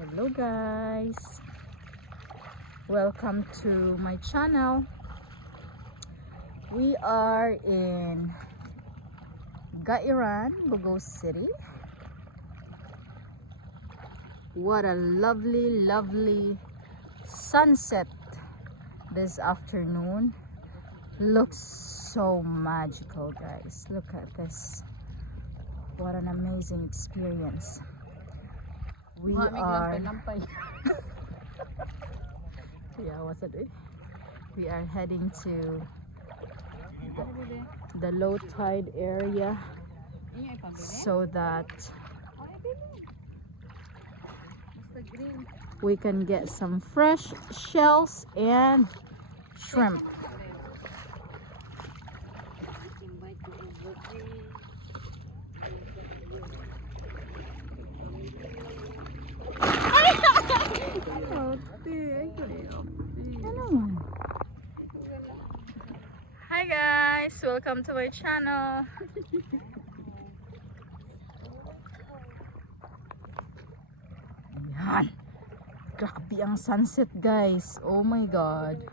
Hello guys, welcome to my channel. We are in Gairan, Bugos City. What a lovely sunset this afternoon. Looks so magical, guys. Look at this. What an amazing experience. We are yeah, what's it? We are heading to the low tide area so that we can get some fresh shells and shrimp. Hi guys, welcome to my channel. Yan, grabe ang sunset guys. Oh my god.